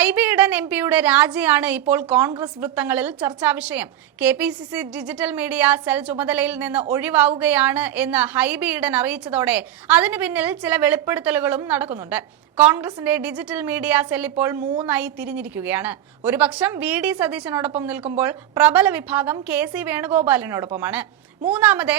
ഹൈബി ഈഡൻ എംപിയുടെ രാജിയാണ് ഇപ്പോൾ കോൺഗ്രസ് വൃത്തങ്ങളിൽ ചർച്ചാ വിഷയം. കെപിസിസി ഡിജിറ്റൽ മീഡിയ സെൽ ചുമതലയിൽ നിന്ന് ഒഴിവാവുകയാണ് എന്ന് ഹൈബി ഈഡൻ അറിയിച്ചതോടെ അതിനു പിന്നിൽ ചില വെളിപ്പെടുത്തലുകളും നടക്കുന്നുണ്ട്. കോൺഗ്രസിന്റെ ഡിജിറ്റൽ മീഡിയ സെൽ ഇപ്പോൾ മൂന്നായി തിരിഞ്ഞിരിക്കുകയാണ്. ഒരു പക്ഷം വി.ഡി. സതീശനോടൊപ്പം നിൽക്കുമ്പോൾ പ്രബല വിഭാഗം കെ.സി. വേണുഗോപാലിനോടൊപ്പമാണ്. മൂന്നാമത്തെ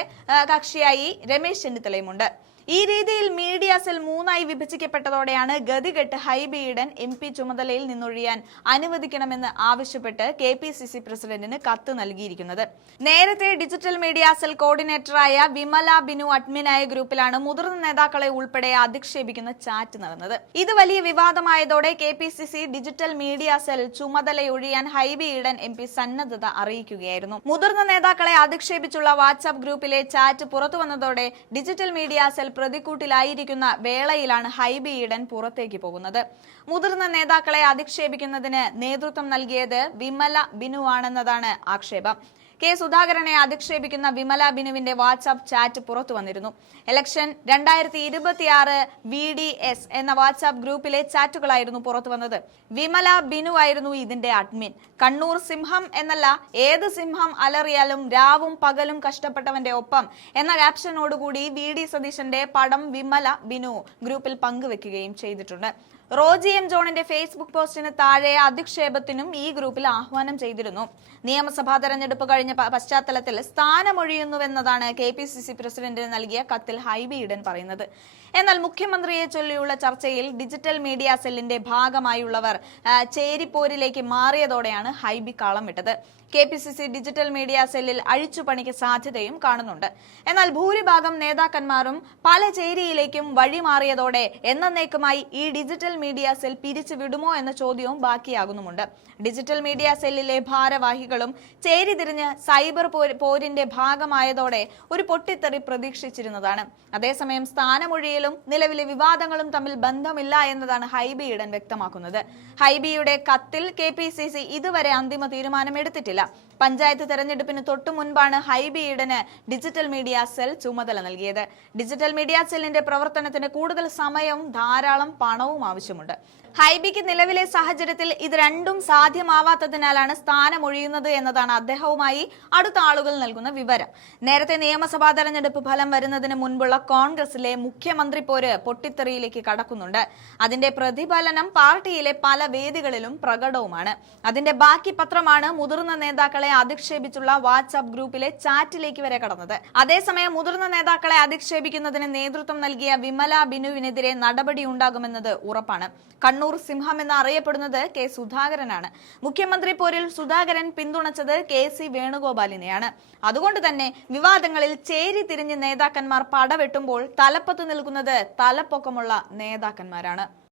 കക്ഷിയായി രമേശ് ചെന്നിത്തലയുമുണ്ട്. ഈ രീതിയിൽ മീഡിയ സെൽ മൂന്നായി വിഭജിക്കപ്പെട്ടതോടെയാണ് ഗതികെട്ട് ഹൈബി ഈഡൻ എംപി ചുമതലയിൽ നിന്നൊഴിയാൻ അനുവദിക്കണമെന്ന് ആവശ്യപ്പെട്ട് കെപിസിസി പ്രസിഡന്റിന് കത്ത് നൽകിയിരിക്കുന്നത്. നേരത്തെ ഡിജിറ്റൽ മീഡിയ സെൽ കോർഡിനേറ്ററായ വിമല ബിനു അഡ്മിനായ ഗ്രൂപ്പിലാണ് മുതിർന്ന നേതാക്കളെ ഉൾപ്പെടെ അധിക്ഷേപിക്കുന്ന ചാറ്റ് നടന്നത്. ഇത് വലിയ വിവാദമായതോടെ കെപിസിസി ഡിജിറ്റൽ മീഡിയ സെൽ ചുമതലയൊഴിയാൻ ഹൈബി ഈഡൻ എംപി സന്നദ്ധത അറിയിക്കുകയായിരുന്നു. മുതിർന്ന നേതാക്കളെ അധിക്ഷേപിച്ചുള്ള വാട്സ്ആപ്പ് ഗ്രൂപ്പിലെ ചാറ്റ് പുറത്തുവന്നതോടെ ഡിജിറ്റൽ മീഡിയ സെൽ പ്രതിക്കൂട്ടിലായിരിക്കുന്ന വേളയിലാണ് ഹൈബി ഈഡൻ പുറത്തേക്ക് പോകുന്നത്. മുതിർന്ന നേതാക്കളെ അധിക്ഷേപിക്കുന്നതിന് നേതൃത്വം നൽകിയത് വിമല ബിനു ആണെന്നതാണ് ആക്ഷേപം. കെ സുധാകരനെ അധിക്ഷേപിക്കുന്ന വിമല ബിനുവിന്റെ വാട്സ്ആപ്പ് ചാറ്റ് പുറത്തു വന്നിരുന്നു. ഇലക്ഷൻ 2026 VDS എന്ന വാട്സ്ആപ്പ് ഗ്രൂപ്പിലെ ചാറ്റുകളായിരുന്നു പുറത്തു വന്നത്. വിമല ബിനു ആയിരുന്നു ഇതിന്റെ അഡ്മിൻ. കണ്ണൂർ സിംഹം എന്നല്ല, ഏത് സിംഹം അലറിയാലും രാവും പകലും കഷ്ടപ്പെട്ടവന്റെ ഒപ്പം എന്ന ക്യാപ്ഷനോടുകൂടി വി.ഡി. സതീശന്റെ പടം വിമല ബിനു ഗ്രൂപ്പിൽ പങ്കുവെക്കുകയും ചെയ്തിട്ടുണ്ട്. റോജി എം ജോണിന്റെ ഫേസ്ബുക്ക് പോസ്റ്റിന് താഴെ അധിക്ഷേപത്തിനും ഈ ഗ്രൂപ്പിൽ ആഹ്വാനം ചെയ്തിരുന്നു. നിയമസഭാ തെരഞ്ഞെടുപ്പ് കഴിഞ്ഞ പശ്ചാത്തലത്തിൽ സ്ഥാനമൊഴിയുന്നുവെന്നതാണ് കെപിസിസി പ്രസിഡന്റിന് നൽകിയ കത്തിൽ ഹൈബി ഈഡൻ പറയുന്നത്. എന്നാൽ മുഖ്യമന്ത്രിയെ ചൊല്ലിയുള്ള ചർച്ചയിൽ ഡിജിറ്റൽ മീഡിയ സെല്ലിന്റെ ഭാഗമായുള്ളവർ ചേരിപ്പോരിലേക്ക് മാറിയതോടെയാണ് ഹൈബി കളം വിട്ടത്. കെപിസിസി ഡിജിറ്റൽ മീഡിയ സെല്ലിൽ അഴിച്ചുപണിക്ക് സാധ്യതയും കാണുന്നുണ്ട്. എന്നാൽ ഭൂരിഭാഗം നേതാക്കന്മാരും പല ചേരിയിലേക്കും വഴിമാറിയതോടെ എന്നേക്കുമായി ഈ ഡിജിറ്റൽ മീഡിയ സെൽ പിരിച്ചു വിടുമോ എന്ന ചോദ്യവും ബാക്കിയാകുന്നുമുണ്ട്. ഡിജിറ്റൽ മീഡിയ സെല്ലിലെ ഭാരവാഹികളും ചേരിതിരിഞ്ഞ് സൈബർ പോരിന്റെ ഭാഗമായതോടെ ഒരു പൊട്ടിത്തെറി പ്രതീക്ഷിച്ചിരുന്നതാണ്. അതേസമയം സ്ഥാനമൊഴിയലും നിലവിലെ വിവാദങ്ങളും തമ്മിൽ ബന്ധമില്ല എന്നതാണ് ഹൈബി ഈഡൻ വ്യക്തമാക്കുന്നത്. ഹൈബിയുടെ കത്തിൽ കെപിസിസി ഇതുവരെ അന്തിമ തീരുമാനമെടുത്തിട്ടില്ല. പഞ്ചായത്ത് തെരഞ്ഞെടുപ്പിന് തൊട്ടു മുൻപാണ് Hibi Eden digital media cell ചുമതല നൽകിയത്. ഡിജിറ്റൽ മീഡിയ സെല്ലിന്റെ പ്രവർത്തനത്തിന് കൂടുതൽ സമയവും ധാരാളം പണവും ആവശ്യമുണ്ട്. ഹൈബിക്ക് നിലവിലെ സാഹചര്യത്തിൽ ഇത് രണ്ടും സാധ്യമാവാത്തതിനാലാണ് സ്ഥാനമൊഴിയുന്നത് എന്നതാണ് അദ്ദേഹവുമായി അടുത്ത ആളുകൾ നൽകുന്ന വിവരം. നേരത്തെ നിയമസഭാ തെരഞ്ഞെടുപ്പ് ഫലം വരുന്നതിന് മുൻപുള്ള കോൺഗ്രസിലെ മുഖ്യമന്ത്രി പോര് പൊട്ടിത്തെറിയിലേക്ക് കടക്കുന്നുണ്ട്. അതിന്റെ പ്രതിഫലനം പാർട്ടിയിലെ പല വേദികളിലും പ്രകടവുമാണ്. അതിന്റെ ബാക്കി പത്രമാണ് മുതിർന്ന നേതാക്കളെ അധിക്ഷേപിച്ചുള്ള വാട്സ്ആപ്പ് ഗ്രൂപ്പിലെ ചാറ്റിലേക്ക് വരെ കടന്നത്. അതേസമയം മുതിർന്ന നേതാക്കളെ അധിക്ഷേപിക്കുന്നതിന് നേതൃത്വം നൽകിയ വിമല ബിനുവിനെതിരെ നടപടി ഉണ്ടാകുമെന്നത് ഉറപ്പാണ്. കണ്ണൂർ സിംഹം എന്ന് അറിയപ്പെടുന്നത് കെ സുധാകരനാണ്. മുഖ്യമന്ത്രി പോരിൽ സുധാകരൻ പിന്തുണച്ചത് കെ.സി. വേണുഗോപാലിനെയാണ്. അതുകൊണ്ട് തന്നെ വിവാദങ്ങളിൽ ചേരി തിരിഞ്ഞ് നേതാക്കന്മാർ പടവെട്ടുമ്പോൾ തലപ്പത്ത് നിൽക്കുന്നത് തലപ്പൊക്കമുള്ള നേതാക്കന്മാരാണ്.